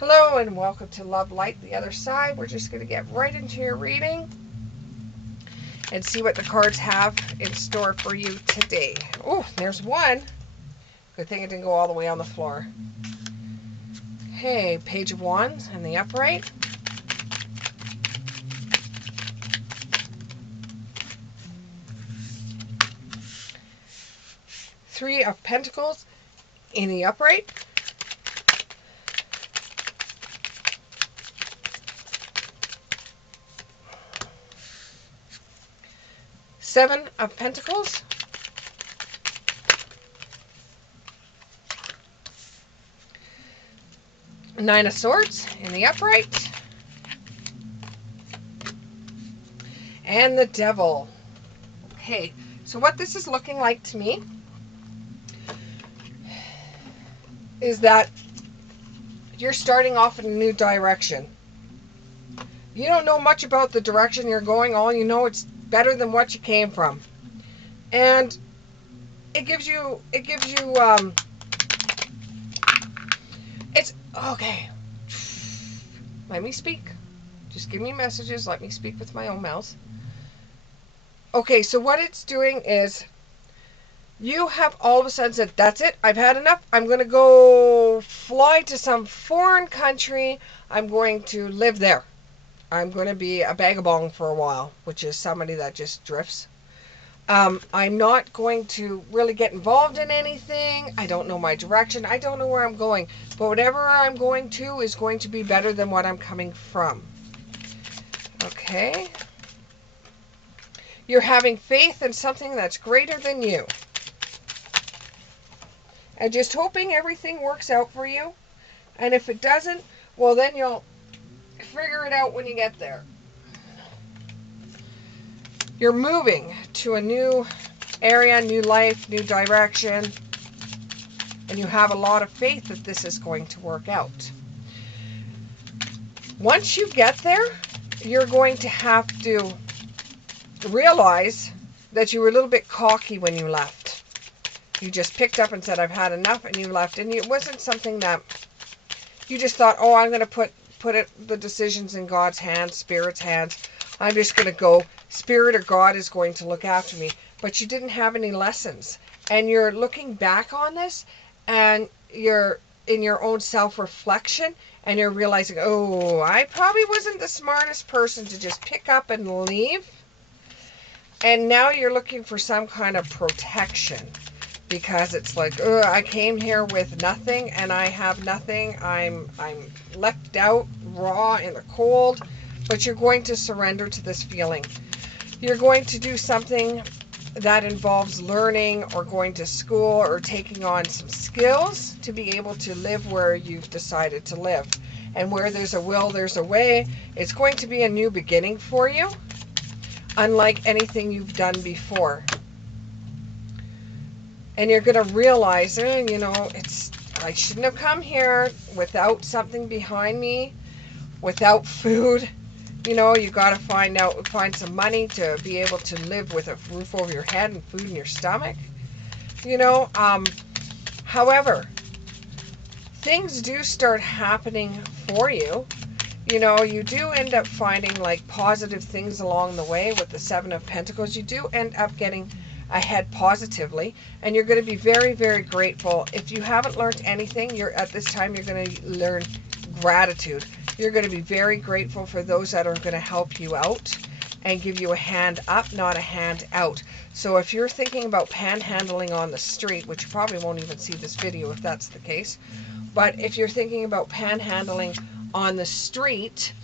Hello and welcome to Love Light the Other Side. We're just going to get right into your reading and see what the cards have in store for you today. Oh, there's one. Good thing it didn't go all the way on the floor. Okay, Page of Wands in the upright. Three of Pentacles in the upright. Seven of Pentacles. Nine of Swords in the upright. And the Devil. Okay, so what this is looking like to me is that you're starting off in a new direction. You don't know much about the direction you're going. All you know, it's better than what you came from. And it gives you, it's, okay. Let me speak. Just give me messages. Let me speak with my own mouth. Okay, so what it's doing is you have all of a sudden said, that's it. I've had enough. I'm going to go fly to some foreign country. I'm going to live there. I'm going to be a vagabond for a while, which is somebody that just drifts. I'm not going to really get involved in anything. I don't know my direction. I don't know where I'm going. But whatever I'm going to is going to be better than what I'm coming from. Okay. You're having faith in something that's greater than you. And just hoping everything works out for you. And if it doesn't, well, then you'll figure it out when you get there. You're moving to a new area, new life, new direction, and you have a lot of faith that this is going to work out. Once you get there, you're going to have to realize that you were a little bit cocky when you left. You just picked up and said, I've had enough, and you left. And it wasn't something that you just thought, oh, I'm going to put the decisions in God's hands, Spirit's hands. I'm just going to go. Spirit or God is going to look after me. But you didn't have any lessons. And you're looking back on this, and you're in your own self-reflection, and you're realizing, oh, I probably wasn't the smartest person to just pick up and leave. And now you're looking for some kind of protection. Because it's like, I came here with nothing, and I have nothing. I'm left out, raw, in the cold. But you're going to surrender to this feeling. You're going to do something that involves learning or going to school or taking on some skills to be able to live where you've decided to live. And where there's a will, there's a way. It's going to be a new beginning for you, unlike anything you've done before. And you're going to realize, I shouldn't have come here without something behind me, without food. You got to find some money to be able to live with a roof over your head and food in your stomach. However, things do start happening for you. You do end up finding like positive things along the way with the Seven of Pentacles. You do end up getting ahead positively, and you're going to be very, very grateful. If you haven't learned anything, at this time you're going to learn gratitude. You're going to be very grateful for those that are going to help you out and give you a hand up, not a hand out. So if you're thinking about panhandling on the street, which you probably won't even see this video if that's the case, but if you're thinking about panhandling on the street,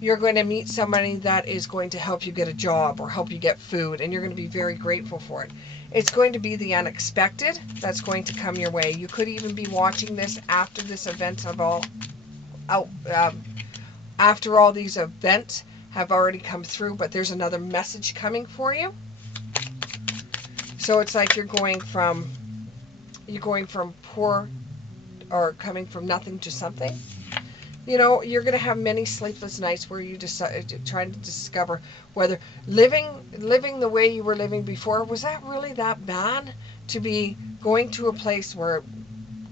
you're going to meet somebody that is going to help you get a job or help you get food, and you're going to be very grateful for it. It's going to be the unexpected that's going to come your way. You could even be watching this after this event after all these events have already come through, but there's another message coming for you. So it's like you're going from poor, or coming from nothing to something. You're going to have many sleepless nights where you decide trying to discover whether living the way you were living before, was that really that bad, to be going to a place where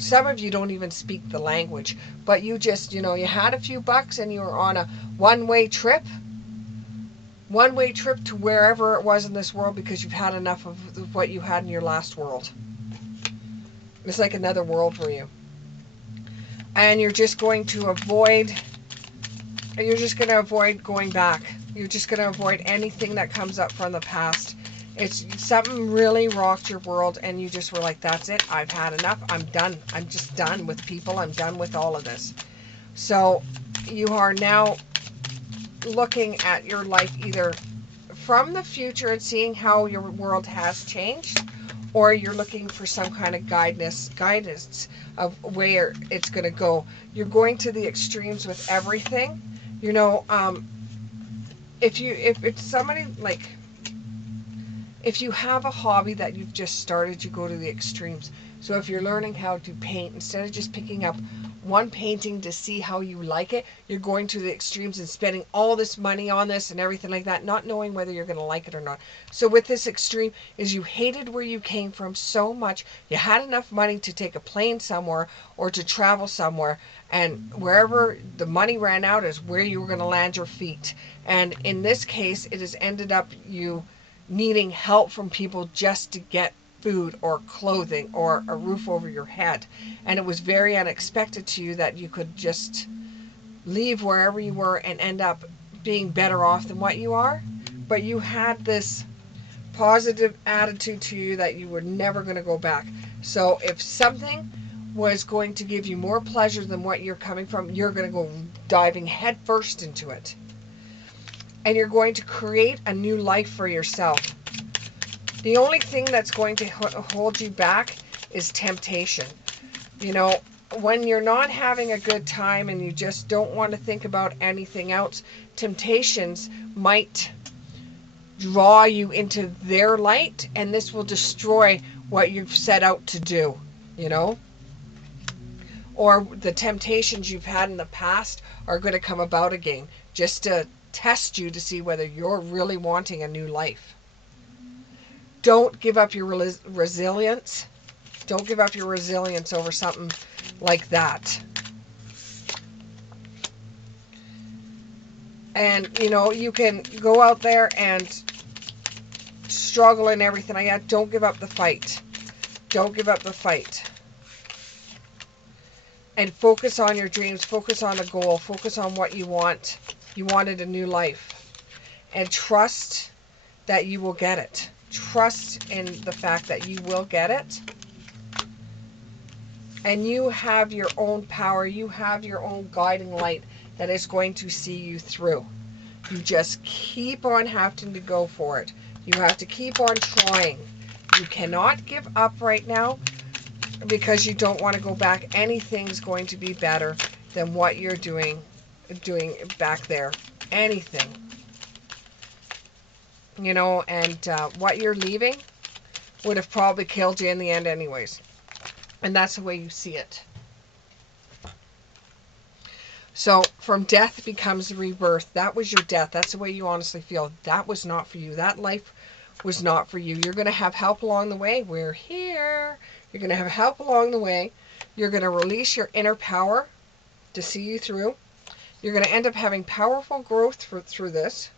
some of you don't even speak the language, but you just, you had a few bucks and you were on a one-way trip to wherever it was in this world because you've had enough of what you had in your last world. It's like another world for you. And you're just going to avoid going back. You're just going to avoid anything that comes up from the past. It's something really rocked your world and you just were like, that's it. I've had enough. I'm done. I'm just done with people. I'm done with all of this. So you are now looking at your life either from the future and seeing how your world has changed, or you're looking for some kind of guidance of where it's going to go. You're going to the extremes with everything. If it's somebody like, if you have a hobby that you've just started, you go to the extremes. So if you're learning how to paint, instead of just picking up one painting to see how you like it, you're going to the extremes and spending all this money on this and everything like that, not knowing whether you're going to like it or not. So with this extreme is you hated where you came from so much, you had enough money to take a plane somewhere or to travel somewhere, and wherever the money ran out is where you were going to land your feet. And in this case, it has ended up you needing help from people just to get food or clothing or a roof over your head. And it was very unexpected to you that you could just leave wherever you were and end up being better off than what you are. But you had this positive attitude to you that you were never going to go back. So if something was going to give you more pleasure than what you're coming from, you're going to go diving head first into it. And you're going to create a new life for yourself. The only thing that's going to hold you back is temptation. When you're not having a good time and you just don't want to think about anything else, temptations might draw you into their light, and this will destroy what you've set out to do, Or the temptations you've had in the past are going to come about again, just to test you to see whether you're really wanting a new life. Don't give up your resilience. Don't give up your resilience over something like that. And, you can go out there and struggle and everything like that. Don't give up the fight. Don't give up the fight. And focus on your dreams. Focus on a goal. Focus on what you want. You wanted a new life. And trust that you will get it. Trust in the fact that you will get it. And you have your own power. You have your own guiding light that is going to see you through. You just keep on having to go for it. You have to keep on trying. You cannot give up right now because you don't want to go back. Anything's going to be better than what you're doing back there. Anything. And what you're leaving would have probably killed you in the end anyways. And that's the way you see it. So from death becomes rebirth. That was your death. That's the way you honestly feel. That was not for you. That life was not for you. You're going to have help along the way. We're here. You're going to have help along the way. You're going to release your inner power to see you through. You're going to end up having powerful growth through this.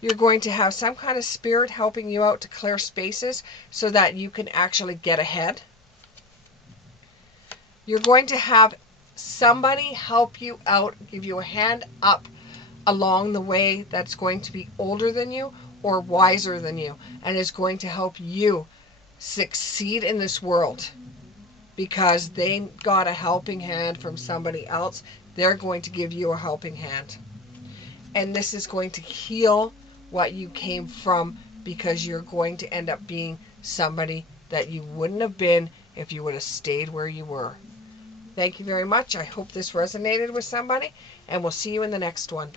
You're going to have some kind of spirit helping you out to clear spaces so that you can actually get ahead. You're going to have somebody help you out, give you a hand up along the way that's going to be older than you or wiser than you and is going to help you succeed in this world because they got a helping hand from somebody else. They're going to give you a helping hand. And this is going to heal what you came from because you're going to end up being somebody that you wouldn't have been if you would have stayed where you were. Thank you very much. I hope this resonated with somebody, and we'll see you in the next one.